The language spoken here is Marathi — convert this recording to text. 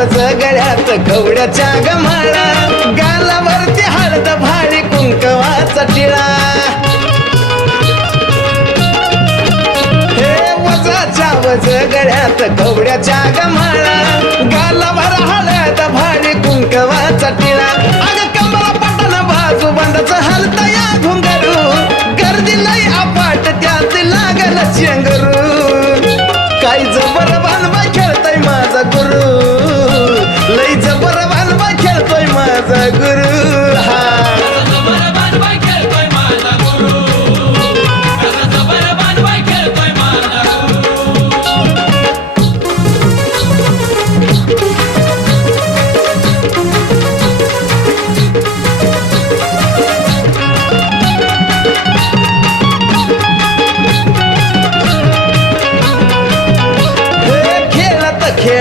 नावच गळ्यात कवड्याच्या गमाळा गालावरती हळद भारी कुंकवाचा टिळा. हे वजाच्या वज गळ्यात कवड्याच्या गमाळा गालावर हळद भारी कुंकवाचा टिळा. अग कमरा पटन बाजू बंदच हलत या घुंगरू. गर्दी लय अपाट त्यात लागल चेंगरू. Raza Guru